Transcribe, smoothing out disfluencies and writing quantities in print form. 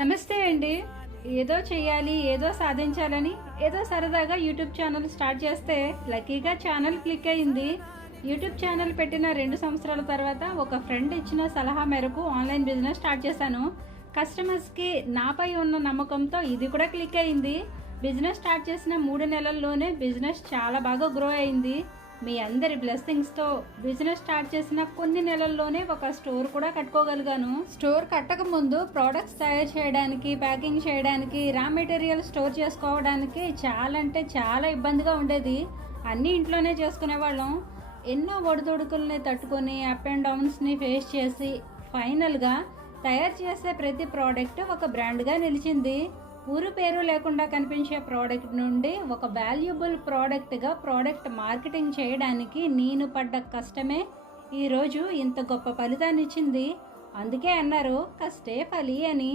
నమస్తే అండి. ఏదో చేయాలి, ఏదో సాధించాలని ఏదో సరదాగా యూట్యూబ్ ఛానల్ స్టార్ట్ చేస్తే లక్కీగా ఛానల్ క్లిక్ అయింది. యూట్యూబ్ ఛానల్ పెట్టిన 2 సంవత్సరాల తర్వాత ఒక ఫ్రెండ్ ఇచ్చిన సలహా మేరకు ఆన్లైన్ బిజినెస్ స్టార్ట్ చేశాను. కస్టమర్స్కి నాపై ఉన్న నమ్మకంతో ఇది కూడా క్లిక్ అయింది. బిజినెస్ స్టార్ట్ చేసిన 3 నెలల్లోనే బిజినెస్ చాలా బాగా గ్రో అయింది. మీ అందరి బ్లెస్సింగ్స్తో బిజినెస్ స్టార్ట్ చేసిన కొన్ని నెలల్లోనే ఒక స్టోర్ కూడా కట్టుకోగలిగాను. స్టోర్ కట్టక ముందు ప్రోడక్ట్స్ తయారు చేయడానికి, ప్యాకింగ్ చేయడానికి, రా మెటీరియల్ స్టోర్ చేసుకోవడానికి చాలా అంటే చాలా ఇబ్బందిగా ఉండేది. అన్నీ ఇంట్లోనే చేసుకునేవాళ్ళం. ఎన్నో ఒడిదుడుకుల్ని తట్టుకొని అప్ అండ్ డౌన్స్ని ఫేస్ చేసి ఫైనల్గా తయారు చేసే ప్రతి ప్రోడక్ట్ ఒక బ్రాండ్గా నిలిచింది. ఊరు పేరు లేకుండా కనిపించే ప్రోడక్ట్ నుండి ఒక వాల్యుబుల్ ప్రోడక్ట్గా ప్రోడక్ట్ మార్కెటింగ్ చేయడానికి నేను పడ్డ కష్టమే ఈరోజు ఇంత గొప్ప ఫలితాన్ని ఇచ్చింది. అందుకే అన్నారు కష్టే ఫలి అని.